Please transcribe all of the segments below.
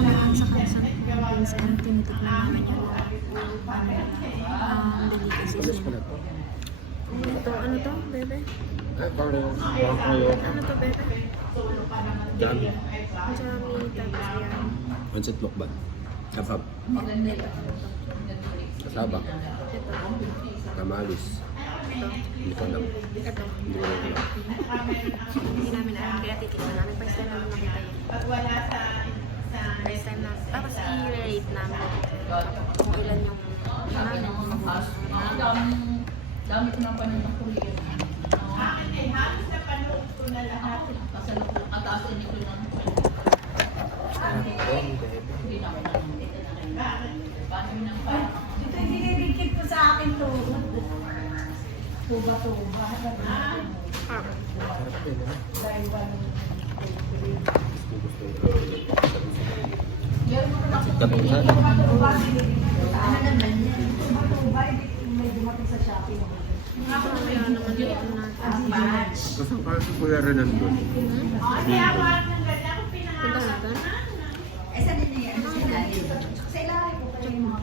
Sa tinitikman namin yung delicacies niya. Ito, ano to, bebe? Parang kayo. Ano to, bebe? Dami. Ang sarami tapos yan. Pancit mukbang. Kapap. Kasaba. Ito. Kamalis. Ito. Hindi ko alam. Ito. Hindi ko alam. Hindi namin alam kaya titikman namin. First time namin makita yun. First time namin. Tapos i-rate namin kung ilan yung namin magugustuhan namin. Dami ko na panitang Korean. Akin ay halos na panood ko na lahat. Ataasin nito ng hindi na ako nanonood. Paano yun ang parang? Ito yung dinidikit ko sa akin to. Tuba-tuba. Dahil Katungan. tuba-tuba, dinidikit ko sa akin. Tuba-tuba, may dumating sa Shopee. Kaya naman dito natin. Kasi parang si Kuya Renan doon. Punta natin. Eh, saan din niya? Sa ilalim. Sa ilalim ko kayo mga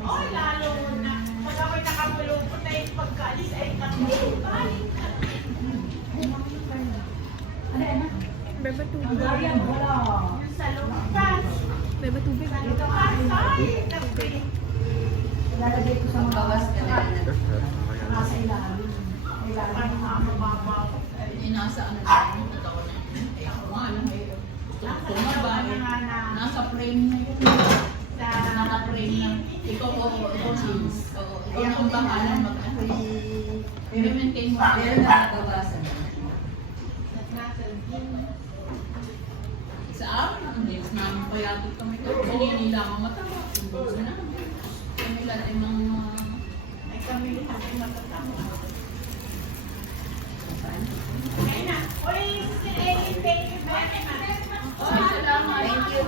Bebe tubig. wala. Bebe tubig. Ilalagay ko sa mga Bawas ka na rin. nasa ilalim. Ilalim. Inasa ano na yun. Natawa na yun. Eh ako nga alam mo yun. Tumaba eh. Nasa frame na yun. Naka-frame na. Ikaw jeans. Ikaw na ang bahala mag-ano. I-maintain mo. Pero nakagawasan. Sa amin, ang news namin payatot kami. Sinili lang ang matawa. Gusto namin. Kami lang ay mga... Ay kami lang ay matatawa. Ay, salamat. Thank you.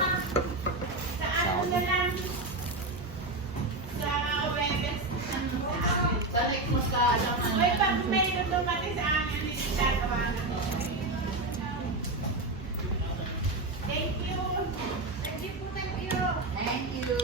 Sa next mas ka alam na. May pag may dumating sa akin, hindi siya tawanan. Thank you. Thank you po, thank you. Thank you.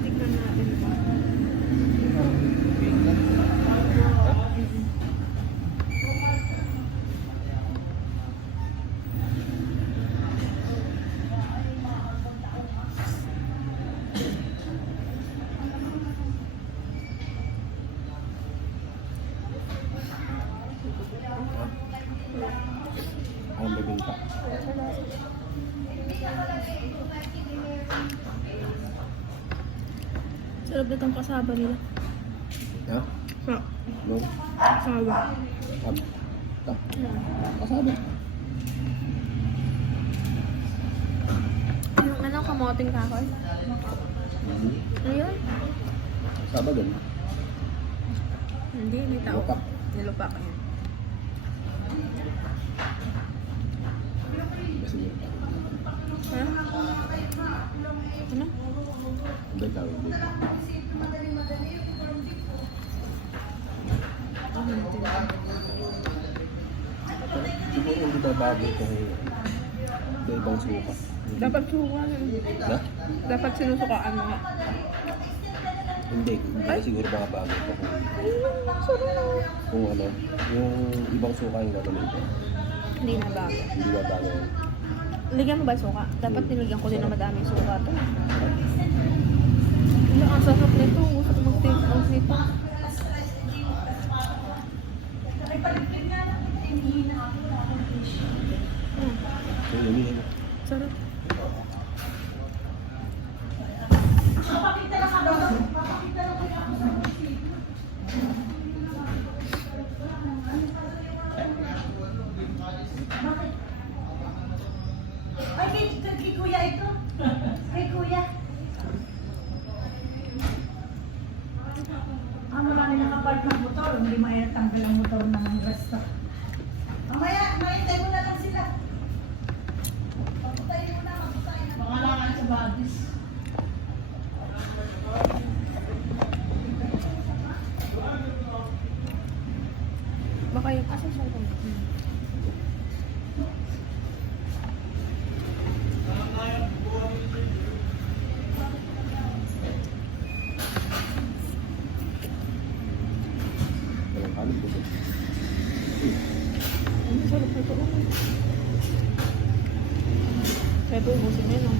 Tikman natin ito. Ang bibingka. Sarap na itong kasaba nila. Ha? Sa No? kasaba. Kasama. Yung ano, kamoting kahoy. Ayun. Kasama doon. Hindi, may tao. Nilupak. Nilupak yun. Kasi yun. Ha? Ano? Hindi tawag dito. Siguro hindi babago kung may ibang suka. Dapat suka. Na? Dapat sinusukaan mo nga. Hindi siguro babago pa kung ano, yung ibang suka yung gagawin ko. Hindi na bago. Hindi ba bago yan? Ligyan mo ba suka? Dapat nilagyan ko din ng madaming suka to. Ano, ang sarap nito. Gusto ko mag-take out nito. Yung lumihin mo. Sarap. Ay, kay kuya ito. Kay kuya. Marami nakapark ng motor. Hindi maitanggal ang motor ng gasto. Mamaya, mahintay mo na lang sila. Pagputayin mo na, magputayin na. Mga langan sa badis. Baka yung asa siya ito. Walang kanin po. Ang sarap nito. Kaya ito, ubusin mo yun.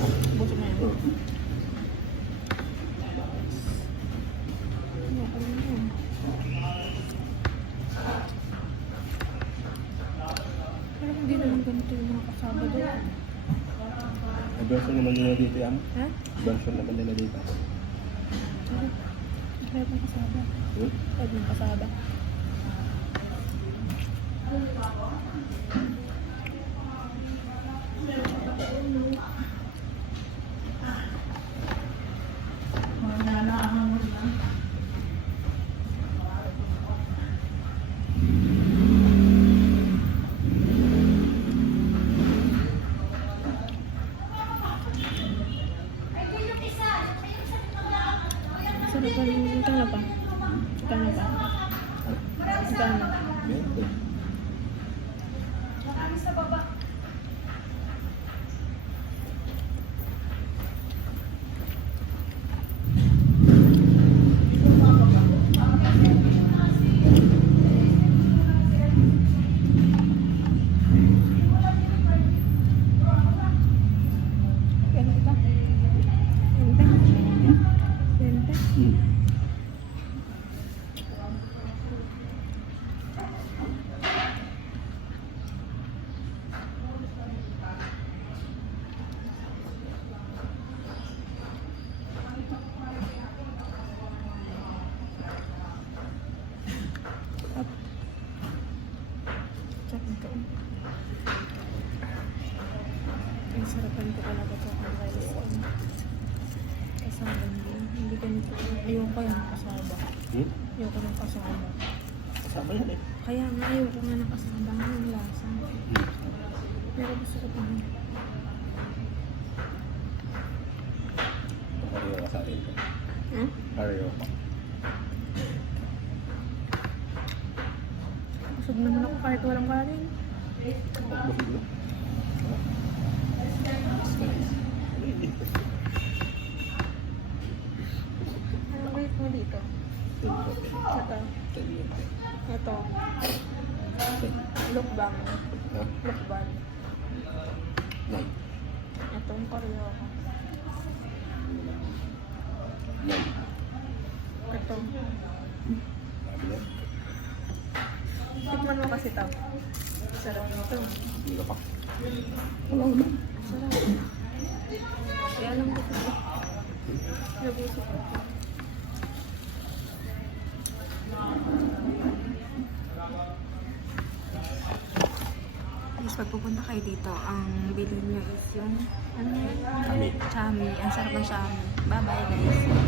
Oh. Ubusin mo yun. Ano, ano yun? Pero hindi naman ganito yung mga kasama doon. May version naman nila dito yan. Ha? Version naman nila dito. Kahit ng kasama. Hmm? Kahit ng kasama. Mga nanaahan mo lang. Sarap pa rin. Ito na pa. Ito na pa. Ito na. Ito. Marami sa baba. Ganito. Ganito. Ganito. Hmm. Up. Sarap nito. Ang sarapan ko talaga ito kung rice. Kasama din. Hindi ganito. Ayoko yung kasama. Hmm? Ayoko ng kasama. Kasama yan eh. Kaya nga ayoko nga ng kasama. Ang lasa. Hmm. Pero gusto ko pa. Pareho ka sa akin. Hmm? Pareho ka. Busog naman ako kahit walang kanin. Bakit na? Anong rate mo dito? Ito. Ito. Lukbang. Ha? Lukban. Nine. Ito yung pareho ko. Nine. Ito. Sabi niya, Tikman mo kasi ito. Sarap nito. hindi ka pa. Wala naman. Sarap. Kaya lang ko ito. Nabusok ko. Guys, pag pupunta kayo dito, ang bilhin nyo is yung ano yan? Chami. Chami. Ang sarap ng chami. Bye-bye guys.